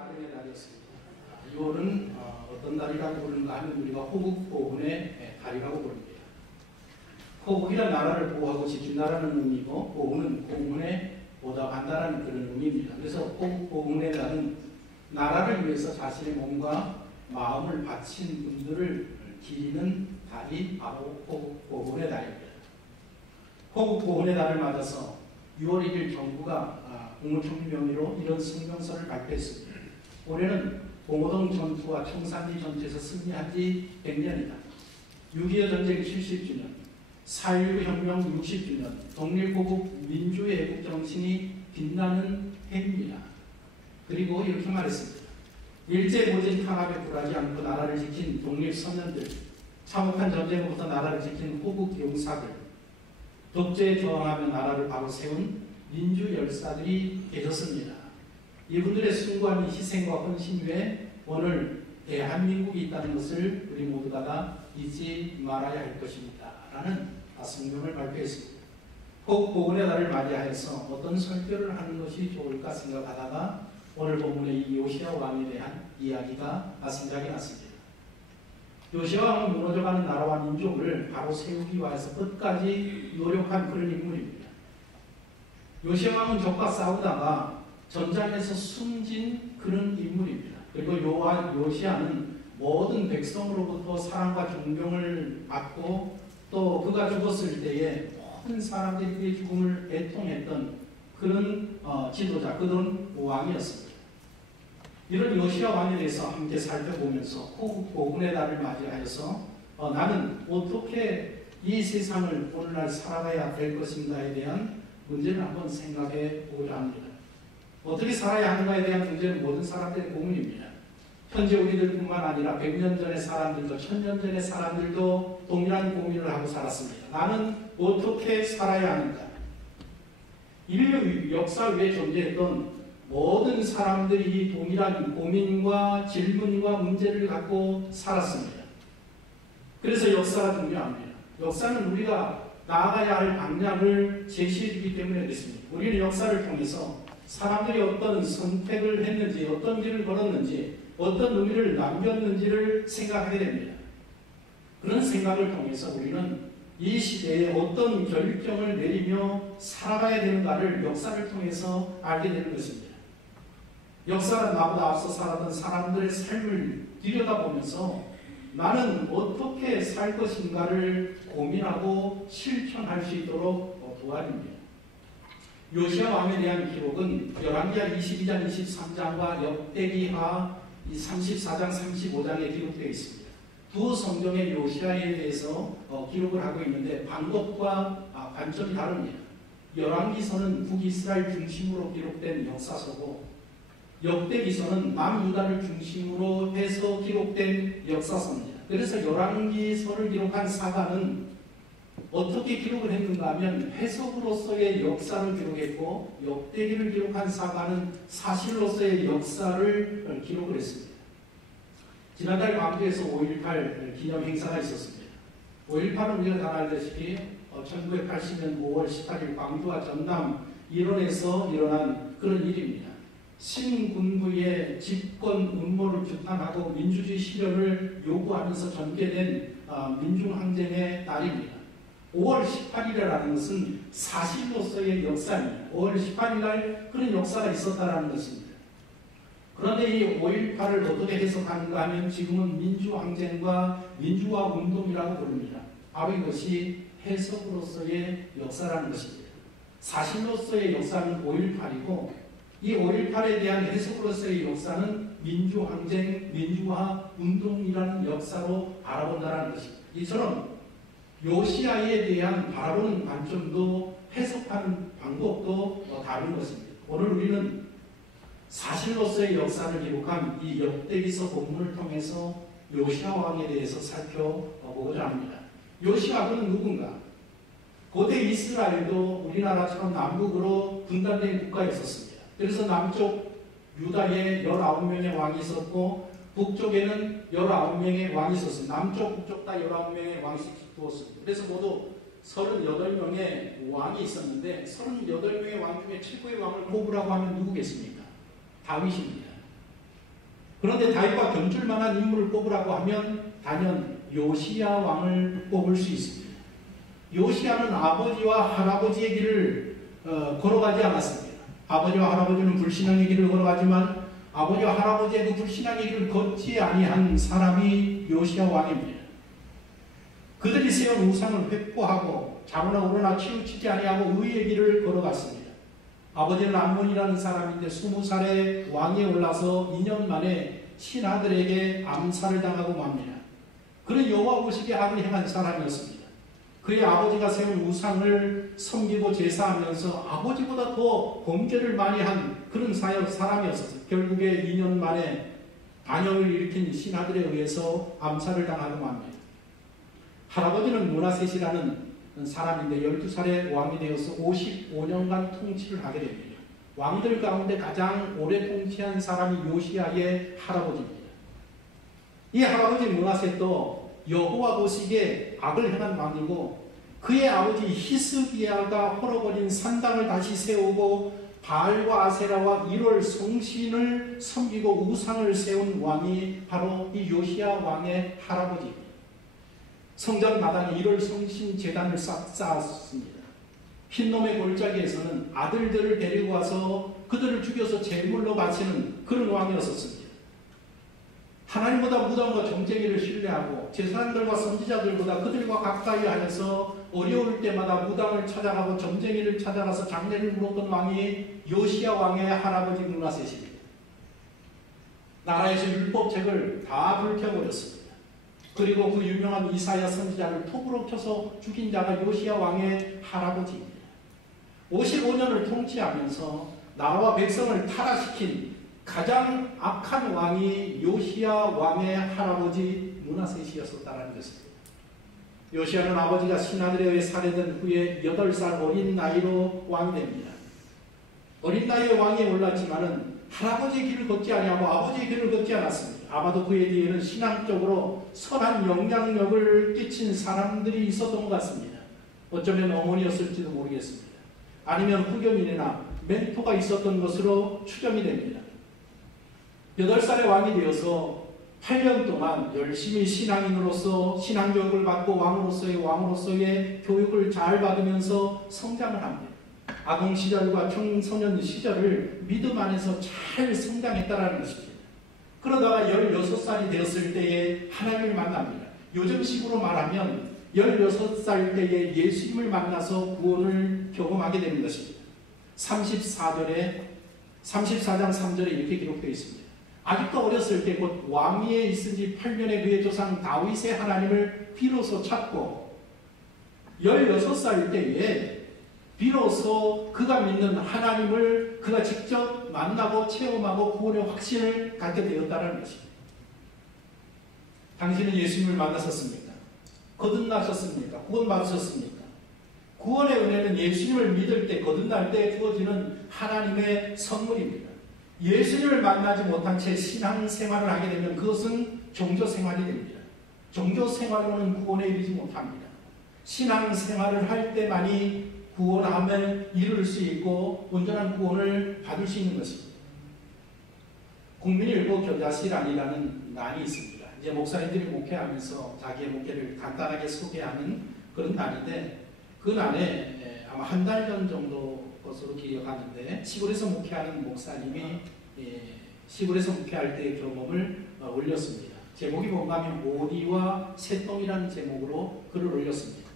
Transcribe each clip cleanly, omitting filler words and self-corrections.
가령의 달이었습니다. 6월은 어떤 달이라고 부르는가 하면 우리가 호국보훈의 달이라고 부릅니다. 호국이란 나라를 보호하고 지킨다라는 의미고 보훈은 공훈에 보답한다라는 그런 의미입니다. 그래서 호국보훈의 달은 나라를 위해서 자신의 몸과 마음을 바친 분들을 기리는 달이 바로 호국보훈의 달입니다. 호국보훈의 달을 맞아서 6월 1일 정부가 국무총리 명의로 이런 성명서를 발표했습니다. 올해는 봉오동 전투와 청산리 전투에서 승리한 지 100년이다. 6.25 전쟁 70주년, 4.19 혁명 60주년, 독립고국 민주의 애국 정신이 빛나는 해입니다. 그리고 이렇게 말했습니다. 일제모진 탄압에 굴하지 않고 나라를 지킨 독립선연들, 참혹한 전쟁으로부터 나라를 지킨 호국 용사들, 독재에 저항하며 나라를 바로 세운 민주 열사들이 계셨습니다. 이분들의 숭고한 희생과 헌신 외에 오늘 대한민국이 있다는 것을 우리 모두가 다 잊지 말아야 할 것입니다. 라는 성명을 발표했습니다. 호국보훈의 달을 맞이하여서 어떤 설교를 하는 것이 좋을까 생각하다가 오늘 본문의 이 요시야 왕에 대한 이야기가 생각이 났습니다. 요시야 왕은 무너져가는 나라와 민족을 바로 세우기 위해서 끝까지 노력한 그런 인물입니다. 요시야 왕은 적과 싸우다가 전장에서 숨진 그런 인물입니다. 그리고 요시야는 모든 백성으로부터 사랑과 존경을 받고 또 그가 죽었을 때에 모든 사람들이 그의 죽음을 애통했던 그런 지도자, 그런 왕이었습니다. 이런 요시야 왕에 대해서 함께 살펴보면서 호국보훈의 달을 맞이하여서 나는 어떻게 이 세상을 오늘날 살아가야 될 것인가에 대한 문제를 한번 생각해 보고자 합니다. 어떻게 살아야 하는가에 대한 문제는 모든 사람들의 고민입니다. 현재 우리들뿐만 아니라 100년 전의 사람들도 1000년 전의 사람들도 동일한 고민을 하고 살았습니다. 나는 어떻게 살아야 하는가? 인류 역사 위에 존재했던 모든 사람들이 동일한 고민과 질문과 문제를 갖고 살았습니다. 그래서 역사가 중요합니다. 역사는 우리가 나아가야 할 방향을 제시해 주기 때문에 그렇습니다. 우리는 역사를 통해서 사람들이 어떤 선택을 했는지, 어떤 길을 걸었는지, 어떤 의미를 남겼는지를 생각하게 됩니다. 그런 생각을 통해서 우리는 이 시대에 어떤 결정을 내리며 살아가야 되는가를 역사를 통해서 알게 되는 것입니다. 역사는 나보다 앞서 살았던 사람들의 삶을 들여다보면서 나는 어떻게 살 것인가를 고민하고 실천할 수 있도록 도와줍니다. 요시야 왕에 대한 기록은 열왕기하 22장, 23장과 역대기하 34장, 35장에 기록되어 있습니다. 두 성경의 요시야에 대해서 기록을 하고 있는데 방법과 관점이 다릅니다. 열왕기서는 북이스라엘 중심으로 기록된 역사서고 역대기서는 남유다를 중심으로 해서 기록된 역사서입니다. 그래서 열왕기서를 기록한 사가는 어떻게 기록을 했는가 하면 해석으로서의 역사를 기록했고 역대기를 기록한 사가는 사실로서의 역사를 기록을 했습니다. 지난달 광주에서 5.18 기념 행사가 있었습니다. 5.18은 우리가 다 알다시피 1980년 5월 18일 광주와 전남 일원에서 일어난 그런 일입니다. 신군부의 집권 음모를 규탄하고 민주주의 실현을 요구하면서 전개된 민중항쟁의 날입니다. 5월 18일이라는 것은 사실로서의 역사입니다. 5월 18일 날 그런 역사가 있었다는 것입니다. 그런데 이 5.18을 어떻게 해석하는가 하면 지금은 민주항쟁과 민주화운동이라고 부릅니다. 바로 이것이 해석으로서의 역사라는 것입니다. 사실로서의 역사는 5.18이고 이 5.18에 대한 해석으로서의 역사는 민주항쟁, 민주화운동이라는 역사로 바라본다는 것입니다. 이처럼 요시야에 대한 바라보는 관점도 해석하는 방법도 다른 것입니다. 오늘 우리는 사실로서의 역사를 기록한 이 역대기서 본문을 통해서 요시야 왕에 대해서 살펴보고자 합니다. 요시야 그는 누군가? 고대 이스라엘도 우리나라처럼 남북으로 분단된 국가였었습니다. 그래서 남쪽 유다에 19명의 왕이 있었고 북쪽에는 19명의 왕이 있었습니다. 남쪽, 북쪽 다 19명의 왕이 두었습니다. 그래서 모두 38명의 왕이 있었는데 38명의 왕 중에 최고의 왕을 꼽으라고 하면 누구겠습니까? 다윗입니다. 그런데 다윗과 견줄 만한 인물을 뽑으라고 하면 단연 요시야 왕을 뽑을 수 있습니다. 요시야는 아버지와 할아버지의 길을 걸어가지 않았습니다. 아버지와 할아버지는 불신앙의 길을 걸어가지만 아버지와 할아버지의 그 불신앙의 길을 걷지 아니한 사람이 요시야 왕입니다. 그들이 세운 우상을 회포하고 자고나 오르나 치우치지 아니하고 의의 길을 걸어갔습니다. 아버지는 암몬이라는 사람인데 20살에 왕에 올라서 2년 만에 신하들에게 암살을 당하고 맙니다. 그는 여호와 보시기에 악을 행한 사람이었습니다. 그의 아버지가 세운 우상을 섬기고 제사하면서 아버지보다 더 범죄를 많이 한 그런 사람이었어요. 결국에 2년 만에 반역을 일으킨 신하들에 의해서 암살을 당하고 맙니다. 할아버지는 므낫셋이라는 사람인데 12살에 왕이 되어서 55년간 통치를 하게 됩니다. 왕들 가운데 가장 오래 통치한 사람이 요시야의 할아버지입니다. 이 할아버지 므낫셋도 여호와 보시기에 악을 행한 왕이고 그의 아버지 히스기야가 헐어버린 산당을 다시 세우고 바알과 아세라와 1월 성신을 섬기고 우상을 세운 왕이 바로 이 요시야 왕의 할아버지입니다. 성전 마당에 1월 성신 제단을 쌓았습니다. 흰놈의 골짜기에서는 아들들을 데리고 와서 그들을 죽여서 제물로 바치는 그런 왕이었었습니다. 하나님보다 무당과 점쟁이를 신뢰하고 제사장들과 선지자들보다 그들과 가까이 하여서 어려울 때마다 무당을 찾아가고 점쟁이를 찾아가서 장례를 물었던 왕이 요시야 왕의 할아버지 므낫셋입니다. 나라에서 율법책을 다 불켜버렸습니다. 그리고 그 유명한 이사야 선지자를 톱으로 쳐서 죽인 자가 요시야 왕의 할아버지입니다. 55년을 통치하면서 나라와 백성을 타락시킨 가장 악한 왕이 요시야 왕의 할아버지 므낫셋이었다는 것입니다. 요시야는 아버지가 신하들에 의해 살해된 후에 8살 어린 나이로 왕이 됩니다. 어린 나이에 왕에 올랐지만은 할아버지의 길을 걷지 아니하고 아버지의 길을 걷지 않았습니다. 아마도 그에 뒤에는 신앙적으로 선한 영향력을 끼친 사람들이 있었던 것 같습니다. 어쩌면 어머니였을지도 모르겠습니다. 아니면 후견인이나 멘토가 있었던 것으로 추정이 됩니다. 8살의 왕이 되어서 8년 동안 열심히 신앙인으로서 신앙교육을 받고 왕으로서의 교육을 잘 받으면서 성장을 합니다. 아동 시절과 청소년 시절을 믿음 안에서 잘 성장했다는 것입니다. 그러다가 16살이 되었을 때에 하나님을 만납니다. 요즘식으로 말하면 16살 때에 예수님을 만나서 구원을 경험하게 되는 것입니다. 34장 3절에 이렇게 기록되어 있습니다. 아직도 어렸을 때 곧 왕위에 있은 지 8년의 그의 조상 다윗의 하나님을 비로소 찾고 16살 때에 비로소 그가 믿는 하나님을 그가 직접 만나고 체험하고 구원의 확신을 갖게 되었다는 것입니다. 당신은 예수님을 만나셨습니까? 거듭나셨습니까? 구원 받으셨습니까? 구원의 은혜는 예수님을 믿을 때 거듭날 때 주어지는 하나님의 선물입니다. 예수님을 만나지 못한 채 신앙생활을 하게 되면 그것은 종교생활이 됩니다. 종교생활로는 구원에 이르지 못합니다. 신앙생활을 할 때만이 구원함을 이룰 수 있고 온전한 구원을 받을 수 있는 것입니다. 국민일보 겨자씨란이라는 난이 있습니다. 이제 목사님들이 목회하면서 자기의 목회를 간단하게 소개하는 그런 난인데 그 난에 아마 한 달 전 정도 것으로 기억하는데 시골에서 목회하는 목사님이 시골에서 목회할 때의 경험을 올렸습니다. 제목이 뭔가 하면 오디와 새똥이라는 제목으로 글을 올렸습니다.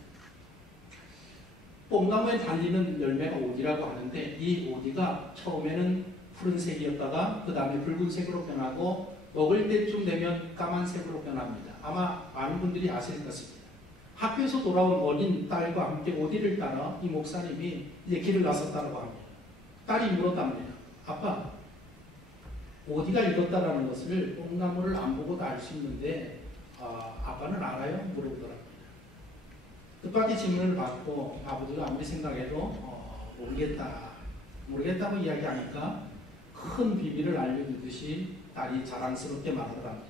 뽕나무에 달리는 열매가 오디라고 하는데 이 오디가 처음에는 푸른색이었다가 그 다음에 붉은색으로 변하고 먹을 때쯤 되면 까만색으로 변합니다. 아마 많은 분들이 아실 것입니다. 학교에서 돌아온 어린 딸과 함께 오디를 따라 이 목사님이 이제 길을 나섰다고 합니다. 딸이 물었답니다. 아빠, 오디가 익었다라는 것을 뽕나무를 안 보고도 알 수 있는데 아빠는 알아요? 물어보더랍니다. 뜻밖의 질문을 받고 아버지가 아무리 생각해도 모르겠다고 이야기하니까 큰 비밀을 알려주듯이 딸이 자랑스럽게 말하더랍니다.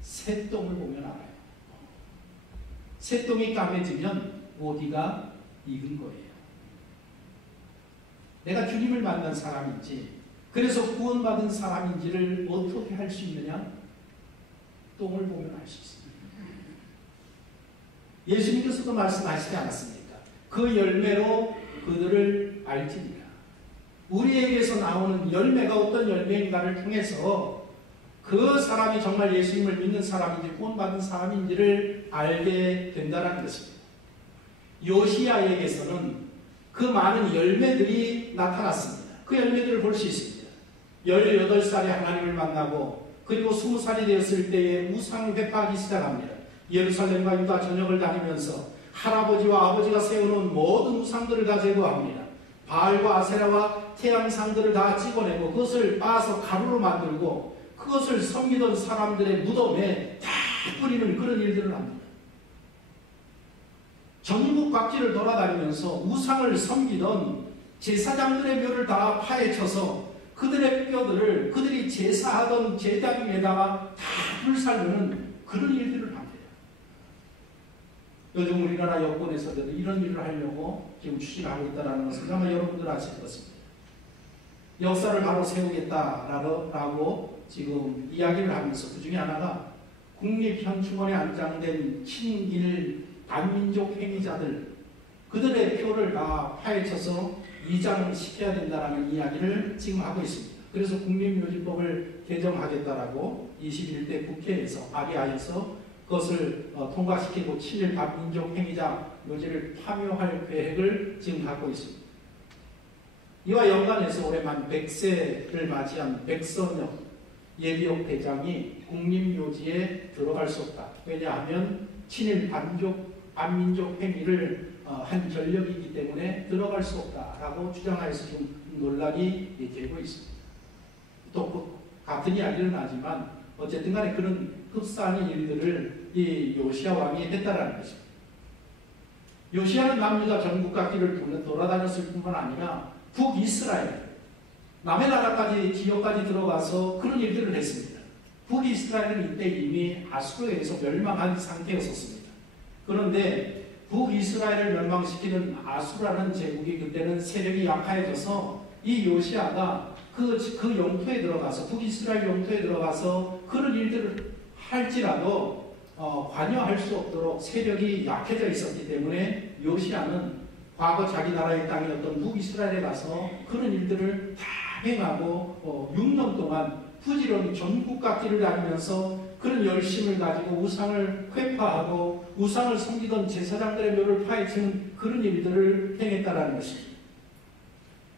새똥을 보면 알아요. 새똥이 까매지면 오디가 익은 거예요. 내가 주님을 만난 사람인지 그래서 구원받은 사람인지를 어떻게 할 수 있느냐? 똥을 보면 알 수 있습니다. 예수님께서도 말씀하시지 않았습니까? 그 열매로 그들을 알지니라. 우리에게서 나오는 열매가 어떤 열매인가를 통해서 그 사람이 정말 예수님을 믿는 사람인지 구원받은 사람인지를 알게 된다는 것입니다. 요시야에게서는 그 많은 열매들이 나타났습니다. 그 열매들을 볼 수 있습니다. 18살에 하나님을 만나고 그리고 20살이 되었을 때에 우상을 회파하기 시작합니다. 예루살렘과 유다 전역을 다니면서 할아버지와 아버지가 세워놓은 모든 우상들을 다 제거합니다. 바알과 아세라와 태양상들을 다 찍어내고 그것을 빻아서 가루로 만들고 그것을 섬기던 사람들의 무덤에 다 뿌리는 그런 일들을 합니다. 전국 각지를 돌아다니면서 우상을 섬기던 제사장들의 묘를 다 파헤쳐서 그들의 뼈들을 그들이 제사하던 제단 위에다가 다 불살르는 그런 일들을 합니다. 요즘 우리나라 여권에서도 이런 일을 하려고 지금 추진하고 있다는 것을 아마 여러분들 아실 것입니다. 역사를 바로 세우겠다라고 지금 이야기를 하면서 그 중에 하나가 국립현충원에 안장된 친일 반민족 행위자들 그들의 표를 다 파헤쳐서 이장을 시켜야 된다는 이야기를 지금 하고 있습니다. 그래서 국립묘지법을 개정하겠다라고 21대 국회에서 발의하여서 그것을 통과시키고 친일 반민족 행위자 묘지를 파묘할 계획을 지금 갖고 있습니다. 이와 연관해서 올해 만 100세를 맞이한 백선엽 예비역 대장이 국립묘지에 들어갈 수 없다. 왜냐하면 친일 반민족 행위를 한 전력이기 때문에 들어갈 수 없다라고 주장하여서 지금 논란이 되고 있습니다. 또 같은 이야기는 하지만 어쨌든 간에 그런 흡사한 일들을 이 요시야 왕이 했다라는 것입니다. 요시야는 남유다 전국 각지를 돌아다녔을 뿐만 아니라 북이스라엘, 남의 나라까지 지역까지 들어가서 그런 일들을 했습니다. 북이스라엘은 이때 이미 아수르에 의해서 멸망한 상태였었습니다. 그런데 북이스라엘을 멸망시키는 아수라는 제국이 그때는 세력이 약해져서 이 요시야가 그 영토에 들어가서 북이스라엘 영토에 들어가서 그런 일들을 할지라도 관여할 수 없도록 세력이 약해져 있었기 때문에 요시야는 과거 자기 나라의 땅이었던 북이스라엘에 가서 그런 일들을 다 행하고 6년 동안 부지런히 전국 각지를 다니면서 그런 열심을 가지고 우상을 회파하고 우상을 섬기던 제사장들의 묘를 파헤치는 그런 일들을 행했다라는 것입니다.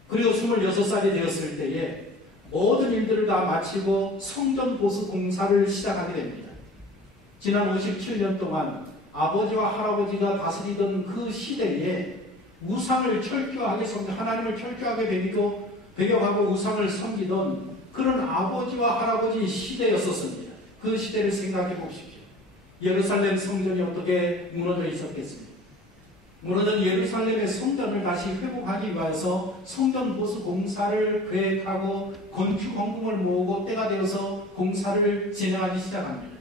그리고 26살이 되었을 때에 모든 일들을 다 마치고 성전 보수 공사를 시작하게 됩니다. 지난 57년 동안 아버지와 할아버지가 다스리던 그 시대에 우상을 철저하게 섬기고 하나님을 철저하게 배격하고 우상을 섬기던 그런 아버지와 할아버지 시대였었습니다. 그 시대를 생각해 보십시오. 예루살렘 성전이 어떻게 무너져 있었겠습니까? 무너진 예루살렘의 성전을 다시 회복하기 위해서 성전 보수 공사를 계획하고 건축 헌금을 모으고 때가 되어서 공사를 진행하기 시작합니다.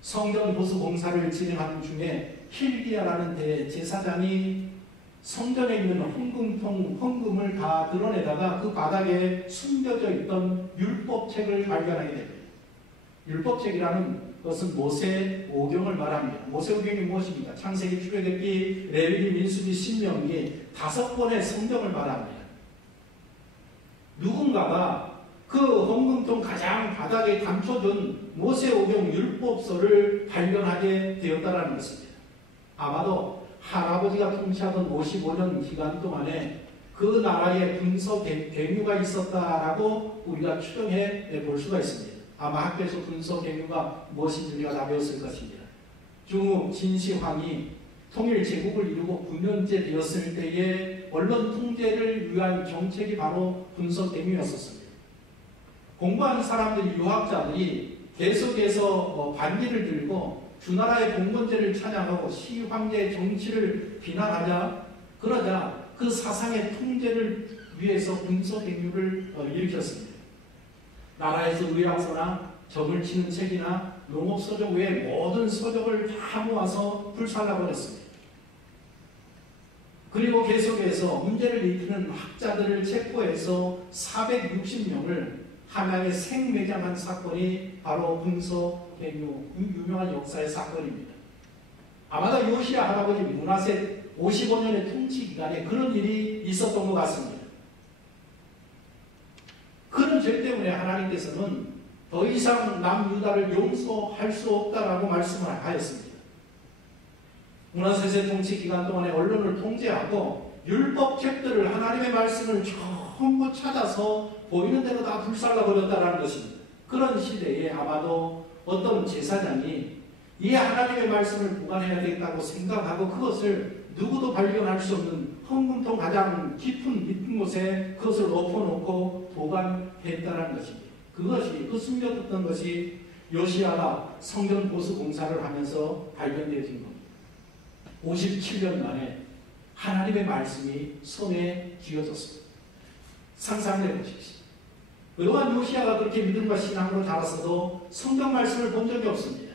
성전 보수 공사를 진행하는 중에 힐기야라는 대제사장이 성전에 있는 헌금을 다 드러내다가 그 바닥에 숨겨져 있던 율법책을 발견하게 됩니다. 율법책이라는 것은 모세오경을 말합니다. 모세오경이 무엇입니까? 창세기, 출애굽기, 레위기, 민수기, 신명기 5권의 성경을 말합니다. 누군가가 그 헌금통 가장 바닥에 감춰둔 모세오경 율법서를 발견하게 되었다는 것입니다. 아마도 할아버지가 통치하던 55년 기간 동안에 그 나라에 분서 갱유가 있었다라고 우리가 추정해 볼 수가 있습니다. 아마 학교에서 분서 갱유가 무엇인지 우리가 다 배웠을 것입니다. 중국 진시황이 통일 제국을 이루고 9년째 되었을 때에 언론 통제를 위한 정책이 바로 분서 갱유였었습니다. 공부한 사람들이, 유학자들이 계속해서 반기를 들고 주나라의 봉건제를 찬양하고 시황제의 정치를 비난하자, 그러자 그 사상의 통제를 위해서 분서갱유를 일으켰습니다. 나라에서 의학서나 점을 치는 책이나 농업서적 외에 모든 서적을 다 모아서 불살라버렸습니다. 그리고 계속해서 문제를 일으키는 학자들을 체포해서 460명을 하나의 생매장한 사건이 바로 흥서대교 유명한 역사의 사건입니다. 아마도 요시야 할아버지 문하세 55년의 통치 기간에 그런 일이 있었던 것 같습니다. 그런 죄 때문에 하나님께서는 더 이상 남유다를 용서할 수 없다라고 말씀을 하였습니다. 문하세 통치 기간 동안에 언론을 통제하고 율법책들을 하나님의 말씀을 전부 찾아서 보이는 대로 다 불살라버렸다라는 것입니다. 그런 시대에 아마도 어떤 제사장이 이 하나님의 말씀을 보관해야 되겠다고 생각하고 그것을 누구도 발견할 수 없는 헌금통 가장 깊은 곳에 그것을 엎어놓고 보관했다는 것입니다. 그 숨겨뒀던 것이 요시야가 성전 보수 공사를 하면서 발견되어진 겁니다. 57년 만에 하나님의 말씀이 손에 쥐어졌습니다. 상상해 보십시오. 그동안 요시야가 그렇게 믿음과 신앙으로 자랐어도 성경 말씀을 본 적이 없습니다.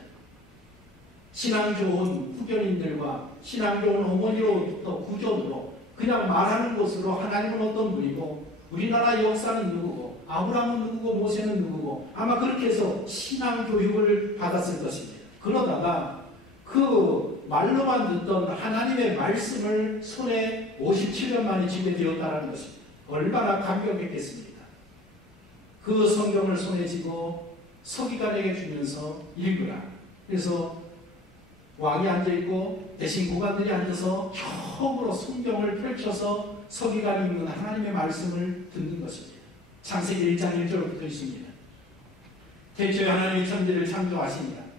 신앙 좋은 후견인들과 신앙 좋은 어머니로부터 구전으로 그냥 말하는 것으로 하나님은 어떤 분이고 우리나라 역사는 누구고 아브라함은 누구고 모세는 누구고 아마 그렇게 해서 신앙 교육을 받았을 것입니다. 그러다가 그 말로만 듣던 하나님의 말씀을 손에 57년 만에 쥐게 되었다는 것입니다. 얼마나 감격했겠습니까? 그 성경을 손에 쥐고 서기관에게 주면서 읽으라. 그래서 왕이 앉아있고 대신 고관들이 앉아서 처음으로 성경을 펼쳐서 서기관이 읽는 하나님의 말씀을 듣는 것입니다. 창세기 1장 1절부터 있습니다. 태초에 하나님이 천지를 창조하시니라.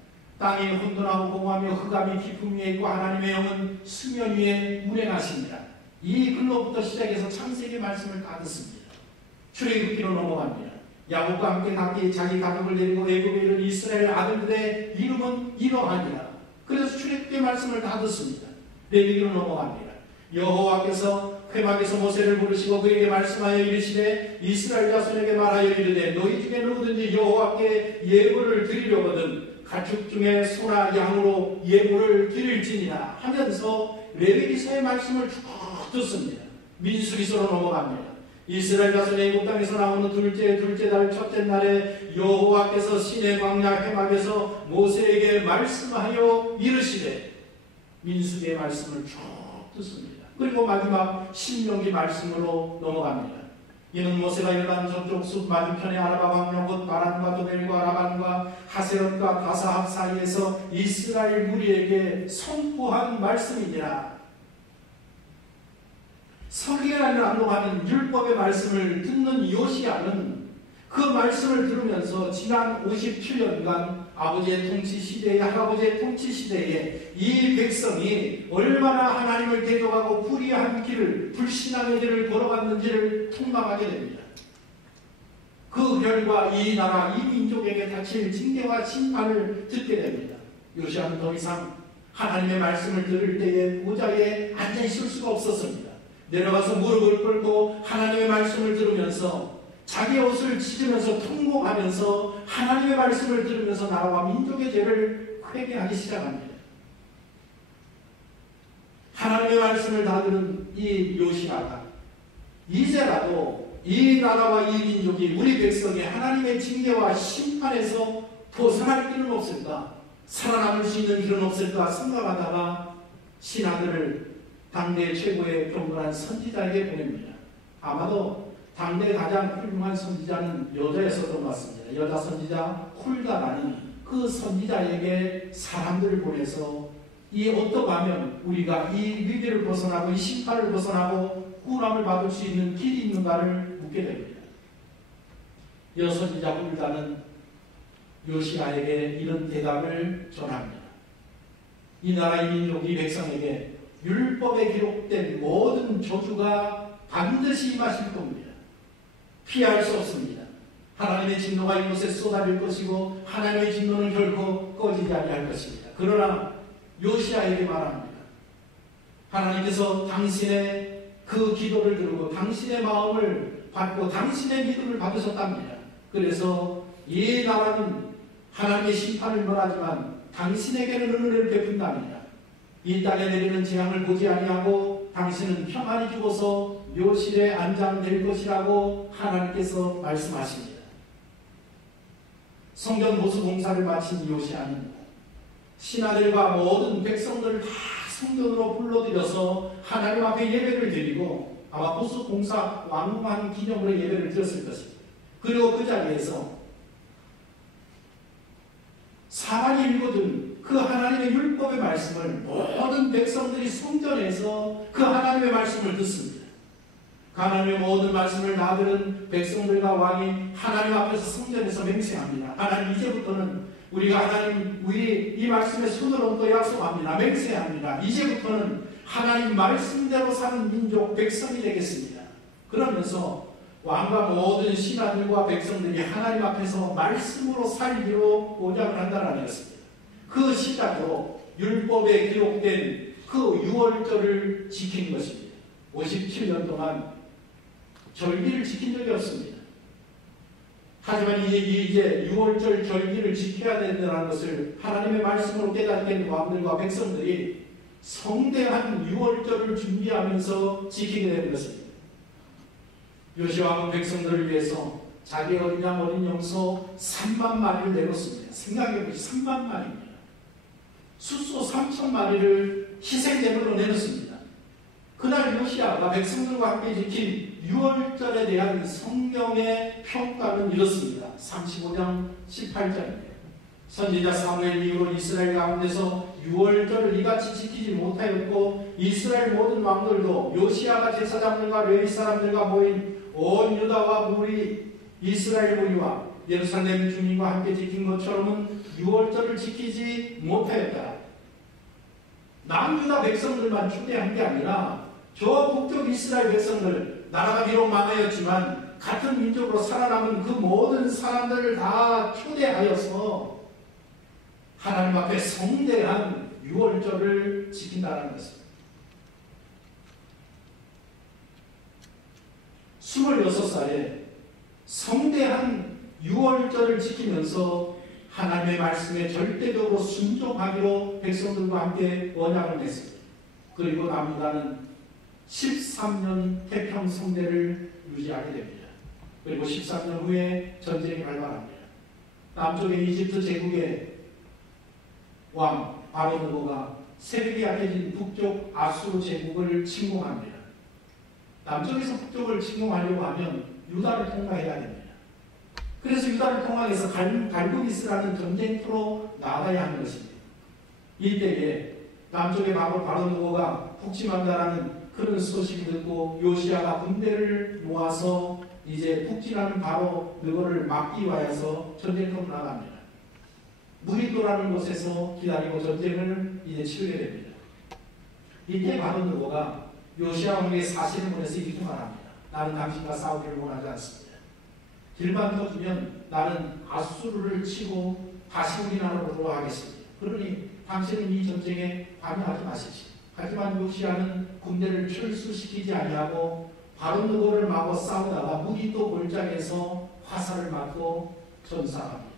땅이 혼돈하고 공허하며 흑암이 깊음 위에 있고 하나님의 영은 수면 위에 운행하시니라. 이 글로부터 시작해서 창세기 말씀을 다 듣습니다. 출애굽기로 넘어갑니다. 야곱과 함께 각기 자기 가족을 데리고 애굽에 이른 이스라엘 아들들의 이름은 이러하니라. 그래서 출애굽기 말씀을 다 듣습니다. 레위기로 넘어갑니다. 여호와께서 회막에서 모세를 부르시고 그에게 말씀하여 이르시되 이스라엘 자손에게 말하여 이르되 너희 중에 누구든지 여호와께 예물을 드리려거든 가축 중에 소나 양으로 예물을 드릴지니라 하면서 레위기서의 말씀을 쭉 듣습니다. 민수기서로 넘어갑니다. 이스라엘 자손의 애굽 땅에서 나오는 둘째 달 첫째 날에 여호와께서 시내 광야 회막에서 모세에게 말씀하여 이르시되 민수기의 말씀을 쭉 듣습니다. 그리고 마지막 신명기 말씀으로 넘어갑니다. 이는 모세가 요단 저쪽 숲 맞은편의 아라바 광야 곧 바란과 도멜과 라반과 하세롯과 가사합 사이에서 이스라엘 무리에게 선포한 말씀이니라. 서기관을 암송하는 율법의 말씀을 듣는 요시야는 그 말씀을 들으면서 지난 57년간 아버지의 통치 시대에 할아버지의 통치 시대에 이 백성이 얼마나 하나님을 대적하고 불의한 길을 불신앙의 길을 걸어갔는지를 통감하게 됩니다. 그 결과 이 나라 이 민족에게 닥칠 징계와 심판을 듣게 됩니다. 요시야는 더 이상 하나님의 말씀을 들을 때에 보좌에 앉아 있을 수가 없었습니다. 내려가서 무릎을 꿇고 하나님의 말씀을 들으면서 자기 옷을 찢으면서 통곡하면서 하나님의 말씀을 들으면서 나라와 민족의 죄를 회개하기 시작합니다. 하나님의 말씀을 다 들은 이 요시야가 이제라도 이 나라와 이 민족이 우리 백성이 하나님의 징계와 심판에서 벗어날 길은 없을까? 살아남을 수 있는 길은 없을까? 생각하다가 신하들을 당대 최고의 경건한 선지자에게 보냅니다. 아마도 당대 가장 훌륭한 선지자는 여자였었던 것 같습니다. 여자 선지자 hul다라는 그 선지자에게 사람들을 보내서 이 어떻게 하면 우리가 이 위기를 벗어나고 이 심판을 벗어나고 구원함을 받을 수 있는 길이 있는가를 묻게 됩니다. 여선지자 hul다는 요시야에게 이런 대답을 전합니다. 이 나라 이 민족 이 백성에게 율법에 기록된 모든 저주가 반드시 임하실 겁니다. 피할 수 없습니다. 하나님의 진노가 이곳에 쏟아질 것이고 하나님의 진노는 결코 꺼지지 아니할 것입니다. 그러나 요시야에게 말합니다. 하나님께서 당신의 그 기도를 들고 당신의 마음을 받고 당신의 믿음을 받으셨답니다. 그래서 이 나라는 하나님의 심판을 면하지만 당신에게는 은혜를 베푼답니다. 이 땅에 내리는 재앙을 보지 아니하고 당신은 평안히 죽어서 묘실에 안장될 것이라고 하나님께서 말씀하십니다. 성전 보수 공사를 마친 요시야는 신하들과 모든 백성들을 다 성전으로 불러들여서 하나님 앞에 예배를 드리고 아마 보수 공사 완공한 기념으로 예배를 드렸을 것입니다. 그리고 그 자리에서 사만이 읽어준 그 하나님의 율법의 말씀을 모든 백성들이 성전에서 그 하나님의 말씀을 듣습니다. 그 하나님의 모든 말씀을 나들은 백성들과 왕이 하나님 앞에서 성전에서 맹세합니다. 하나님, 이제부터는 우리가 하나님, 우리 이 말씀에 손을 얹고 약속합니다. 맹세합니다. 이제부터는 하나님 말씀대로 사는 민족, 백성이 되겠습니다. 그러면서 왕과 모든 신하들과 백성들이 하나님 앞에서 말씀으로 살기로 오작을 한다는 것입니다. 그 시작으로 율법에 기록된 그 유월절을 지킨 것입니다. 57년 동안 절기를 지킨 적이 없습니다. 하지만 이제 유월절 절기를 지켜야 된다는 것을 하나님의 말씀으로 깨닫게 된 왕들과 백성들이 성대한 유월절을 준비하면서 지키게 된 것입니다. 요시아는 백성들을 위해서 자기 어린 양 어린 염소 3만 마리를 내놓습니다. 생각해보시 3만 마리입니다. 숫소 3,000마리를 희생제물로 내놓습니다. 그날 요시아가 백성들과 함께 지킨 유월절에 대한 성경의 평가는 이렇습니다. 35장 18절입니다. 선지자 사무엘 이후로 이스라엘 가운데서 유월절을 이같이 지키지 못하였고 이스라엘 모든 왕들도 요시아가 제사장들과 레위 사람들과 모인 온 유다와 무리 이스라엘 무리와 예루살렘 주민과 함께 지킨 것처럼은 유월절을 지키지 못하였다. 남유다 백성들만 초대한 게 아니라 저 북쪽 이스라엘 백성들, 나라가 비록 많아였지만 같은 민족으로 살아남은 그 모든 사람들을 다 초대하여서 하나님 앞에 성대한 유월절을 지킨다는 것입니다. 26살에 성대한 유월절을 지키면서 하나님의 말씀에 절대적으로 순종하기로 백성들과 함께 언약을 맺습니다. 그리고 남유다는 13년 태평성대를 유지하게 됩니다. 그리고 13년 후에 전쟁이 발발합니다. 남쪽의 이집트 제국의 왕 바로느고가 세력이 약해진 북쪽 아수르 제국을 침공합니다. 남쪽에서 북쪽을 침공하려고 하면 유다를 통과해야 됩니다. 그래서 유다를 통과해서 갈그미스라는 전쟁터로 나가야 하는 것입니다. 이때에 남쪽의 바로느고가 북침한다라는 그런 소식이 듣고 요시아가 군대를 모아서 이제 북진하는 바로느고를 막기 위하여서 전쟁터로 나갑니다. 무리도라는 곳에서 기다리고 전쟁을 이제 치르게 됩니다. 이때 바로느고가 요시아 왕에게 사실을 보내서 이렇게 말합니다. 나는 당신과 싸우기를 원하지 않습니다. 길만 터주면 나는 아수르를 치고 다시 우리나라로 돌아가겠습니다. 그러니 당신은 이 전쟁에 관여하지 마십시오. 하지만 요시아는 군대를 철수시키지 아니하고 바로느고를 막고 싸우다가 무리도 골짜기에서 화살을 맞고 전사합니다.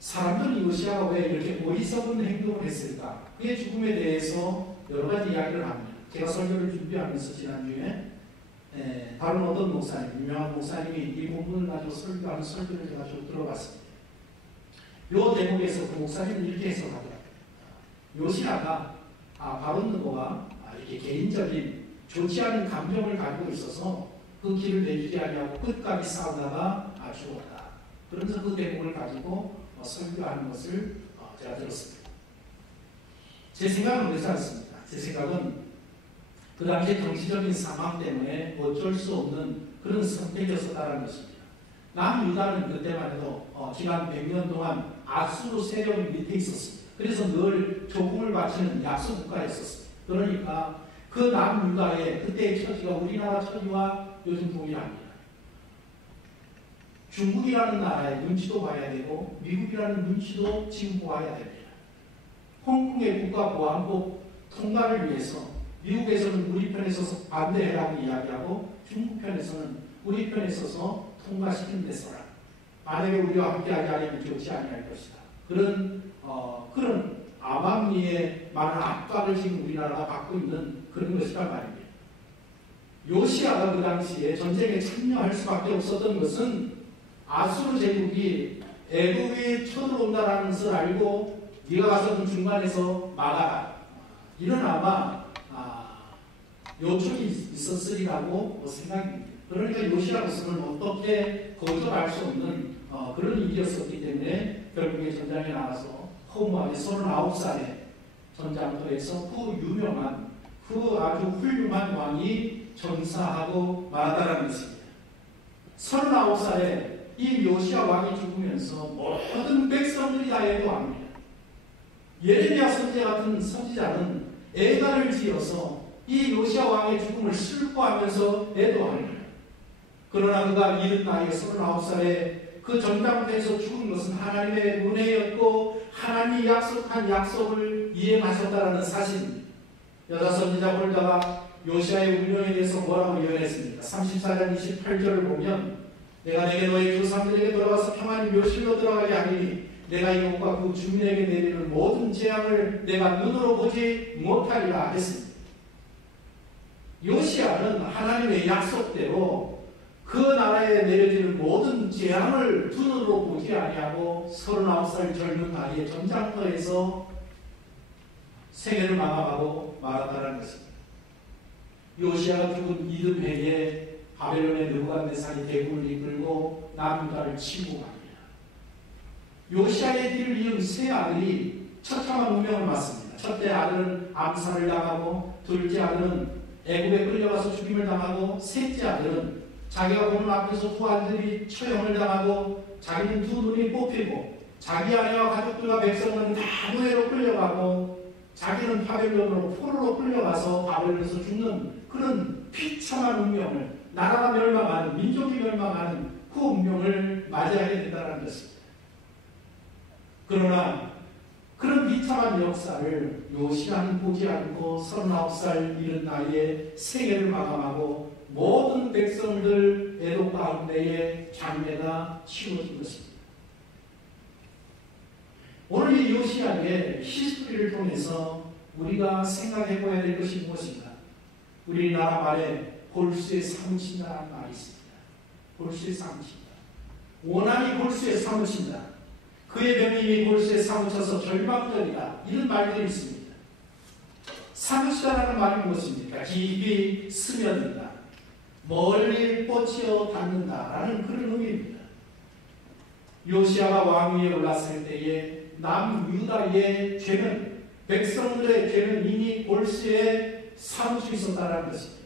사람들은 요시아가 왜 이렇게 어리석은 행동을 했을까? 그의 죽음에 대해서 여러 가지 이야기를 합니다. 제가 설교를 준비하면서 지난주에 다른 어떤 목사님, 유명한 목사님이 이 부분을 가지고 설교하는 설교를 제가 좀 들어봤습니다. 이 대목에서 그 목사님은 이렇게 해석하더라고요. 요시아가 바로느고가 이렇게 개인적인 좋지 않은 감정을 가지고 있어서 그 길을 내주지 아니하고 끝까지 싸우다가 죽었다. 그러면서 그 대목을 가지고 설교하는 것을 제가 들었습니다. 제 생각은 그렇지 않습니다. 제 생각은 그 당시에 정치적인 상황 때문에 어쩔 수 없는 그런 선택이었다는 것입니다. 남유다는 그때만 해도 지난 100년 동안 아수르 세력 밑에 있었습니다. 그래서 늘 조공을 바치는 약소국가였었습니다. 그러니까 그 남유다의 그때의 처지가 우리나라 처지와 요즘 동일합니다. 중국이라는 나라의 눈치도 봐야 되고 미국이라는 눈치도 지금 보아야 됩니다. 홍콩의 국가보안법 통과를 위해서 미국에서는 우리 편에 서서 반대해라고 이야기하고 중국 편에서는 우리 편에 서서 통과시키는 데 써라. 만약에 우리와 함께하지 않으면 좋지 아니할 것이다. 그런 아방리의 많은 압박을 지금 우리나라가 받고 있는 그런 것이란 말입니다. 요시아가 그 당시에 전쟁에 참여할 수밖에 없었던 것은 아수르 제국이 애굽이 쳐들어온다는 것을 알고 네가 가서 그 중간에서 막아라. 이런 아마 요청이 있었으리라고 생각합니다. 그러니까 요시아로서는 어떻게 거절할 수 없는 그런 일이었었기 때문에 결국에 전장에 나가서 허무하게 39살에 전장터에서 그 유명한 그 아주 훌륭한 왕이 전사하고 말았다는 것입니다. 39살에 이 요시아 왕이 죽으면서 모든 백성들이 다 애도합니다. 예레미야 선지 같은 선지자는 애가를 지어서 이 요시아 왕의 죽음을 슬퍼하면서 애도합니다. 그러나 그가 이른 나이에 39살에 그 전장터에서 죽은 것은 하나님의 은혜였고 하나님이 약속한 약속을 이행하셨다는 사실입니다. 여자 선지자 볼다가 요시아의 운명에 대해서 뭐라고 예언했습니까? 34장 28절을 보면 내가 내게 너희 조상들에게 돌아가서 평안히 묘실로 들어가게 하리니 내가 이곳과 그 주민에게 내리는 모든 재앙을 내가 눈으로 보지 못하리라 했습니다. 요시아는 하나님의 약속대로 그 나라에 내려지는 모든 재앙을 두 눈으로 보지 아니하고 39살 젊은 나이에 전장터에서 세계를 망하고 말았다는 것입니다. 요시아가 죽은 이듬해에 바벨론의 느부갓네살이 대군을 이끌고 남유다를 침공합니다. 요시아의 뒤를 이은 세 아들이 처참한 운명을 맞습니다. 첫째 아들은 암살을 당하고, 둘째 아들은 애굽에 끌려가서 죽임을 당하고, 셋째 아들은 자기가 보는 앞에서 두 아들이 처형을 당하고 자기는 두 눈이 뽑히고 자기 아내와 가족들과 백성은 다 노예로 끌려가고 자기는 바벨론으로 포로로 끌려가서 바벨론에서 죽는 그런 비참한 운명을, 나라가 멸망하는, 민족이 멸망하는 그 운명을 맞이하게 된다는 것입니다. 그러나 그런 비참한 역사를 요시아는 보지 않고 39살 이른 나이에 세계를 마감하고 모든 백성들 애도 가운데에 장래가 치워진 것입니다. 오늘 이 요시아의 히스토리를 통해서 우리가 생각해 보아야 될 것이 무엇인가? 우리나라 말에 골수에 사무친다라는 말이 있습니다. 골수에 사무친다. 원한이 골수에 사무친다. 그의 병이 골수에 사무쳐서 절망적이다. 이런 말들이 있습니다. 사무치다라는 말이 무엇입니까? 깊이 스며든다. 멀리 뻗쳐 닿는다라는 그런 의미입니다. 요시아가 왕위에 올랐을 때에 남유다의 죄는, 백성들의 죄는 이미 골수에 사무쳐 있었다는 것입니다.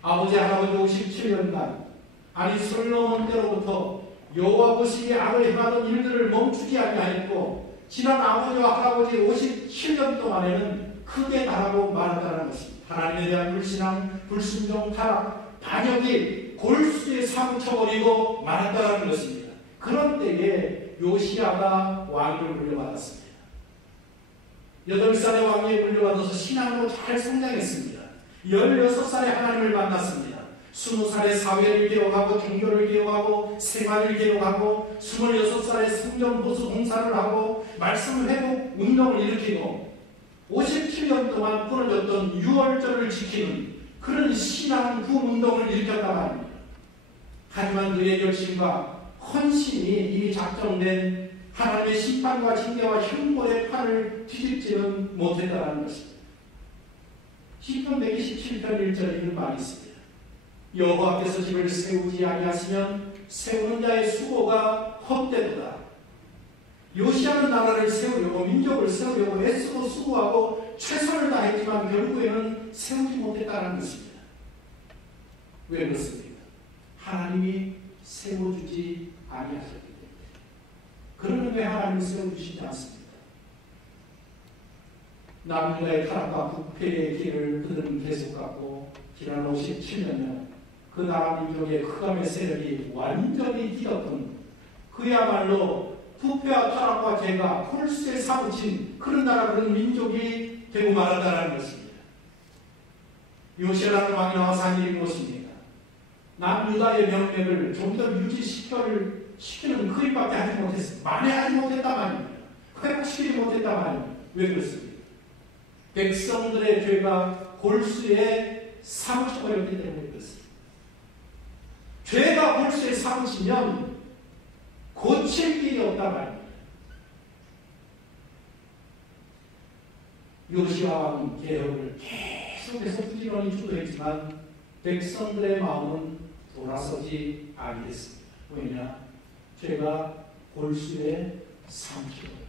아버지 할아버지 57년간, 아니 솔로몬 때로부터 여호와 보시기에 악을 행하던 일들을 멈추지 아니하였고 지난 아버지와 할아버지 57년 동안에는 크게 달하고 말았다는 것입니다. 하나님에 대한 불신앙, 불순종, 타락, 반역이 골수에 사무쳐버리고 말았다는 것입니다. 그런 때에 요시아가 왕위를 물려받았습니다. 8살의 왕위에 물려받아서 신앙으로 잘 성장했습니다. 16살에 하나님을 만났습니다. 20살에 사회를 개혁하고 종교를 개혁하고 생활을 개혁하고 26살에 성전보수 공사를 하고 말씀 회복 운동을 일으키고 57년 동안 끊어졌던 유월절을 지키는 그런 신앙 부운동을 일으켰단 말입니다. 하지만 그의 결심과 헌신이 이미 작정된 하나님의 심판과 징계와 형벌의 판을 뒤집지는 못했다는 것입니다. 시편 127편 1절에 이런 말이 있습니다. 여호와께서 집을 세우지 아니하시면 세우는 자의 수고가 헛되도다. 요시아는 나라를 세우려고, 민족을 세우려고 애쓰고 수고하고 최선을 다했지만 결국에는 세우지 못했다는 것입니다. 왜 그렇습니까? 하나님이 세워주지 아니하셨기 때문에. 그러면 왜 하나님이 세워주시지 않습니까? 남유다의 타락과 부패의 길을 그들은 계속 갔고 지난 57년간 그 나라 민족의 흑암의 세력이 완전히 뒤덮은, 그야말로 부패와 타락과 죄가 골수에 사무친 그런 나라, 그런 민족이 되고 말았다는 것입니다. 요시아라는 왕이 나와서 한 일이 무엇입니까? 남유다의 명맥을 좀 더 유지시키는 그 일밖에 하지 못했습니다. 만회하지 못했단 말입니다. 회복시키지 못했단 말입니다. 왜 그렇습니까? 백성들의 죄가 골수에 사무쳐버렸기 때문에 그렇습니다. 죄가 골수에 사무치면 고칠 길이 없단 말입니다. 요시야 왕은 개혁을 계속해서 부지런히 주도했지만 백성들의 마음은 돌아서지 않겠습니다. 왜냐? 죄가 골수에 사무쳐버렸습니다.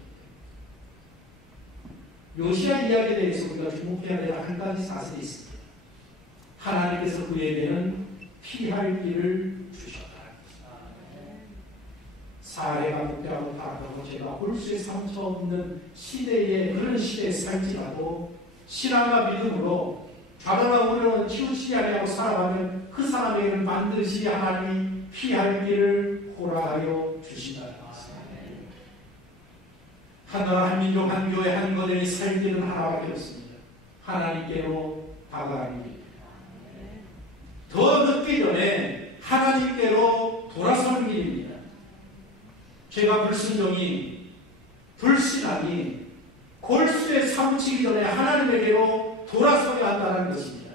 요시야 이야기에 대해서 우리가 주목해야 될 한 가지 사실이 있습니다. 하나님께서 그에게는 피할 길을 주셨다. 사회가 복잡하고 다가가고 제가 골수에 사무쳐 없는 시대에 그런 시대에 살지라도 신앙과 믿음으로 좌다가 우리는 치우치지 아니하고 살아가는 그 사람에게는 반드시 하나님이 피할 길을 허락하여 주신다. 한 나라, 한 민족, 한 교회, 한 거대의 살 길은 하나밖에 없습니다. 하나님께로 다가가는 길. 더 늦기 전에 하나님께로 돌아서는 길입니다. 죄가 불순종이, 불신앙이 골수에 사무치기 전에 하나님에게로 돌아서야 한다는 것입니다.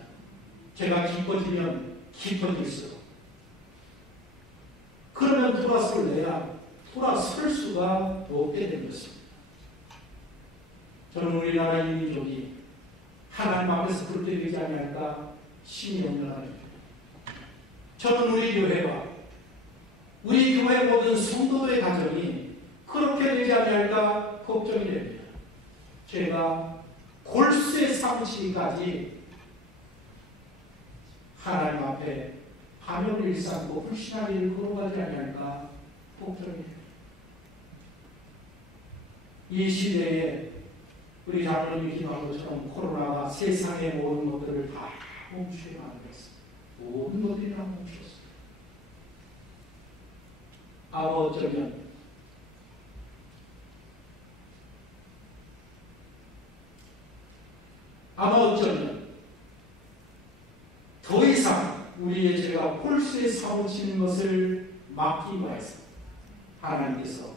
죄가 깊어지면 깊어질수록 그러면 돌아설래야 돌아설 수가 없게 된 것입니다. 저는 우리나라 이 민족이 하나님 앞에서 그렇게 되지 않을까 심히 염려합니다. 저는 우리 교회와 우리 교회 모든 성도의 가정이 그렇게 되지 않을까 걱정이 됩니다. 제가 골수에 사무치기까지 하나님 앞에 파멸을 일삼고 불신한 일을 걸어가지 않을까 걱정이 됩니다. 이 시대에 우리 장로님이 기도한 것처럼 코로나가 세상의 모든 것들을 다 멈추게 만들었습니다. 모든 것들이 다 멈추었습니다. 아마 어쩌면 더 이상 우리의 죄가 골수에 사무치는 것을 막기 위해서 하나님께서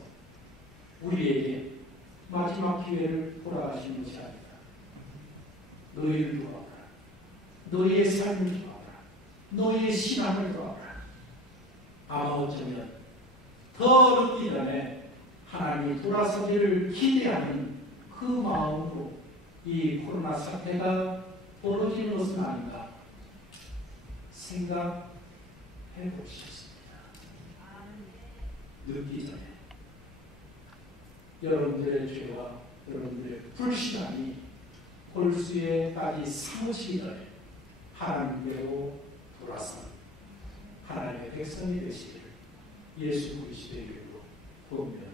우리에게 마지막 기회를 돌아가시는 것이 아니다. 너희를 돌아오라. 너희의 삶을 돌아오라. 너희의 신앙을 돌아오라. 아마 어쩌면 더 늦기 전에 하나님이 돌아서기를 기대하는 그 마음으로 이 코로나 사태가 벌어지는 것은 아닌가 생각해 보셨습니다. 늦기 전에 여러분들의 죄와 여러분들의 불신앙이 골수에까지 사무치기 전에 하나님께로 돌아서 하나님의 백성이 되시기를 예수 그리스도의 이름으로 구원합니다.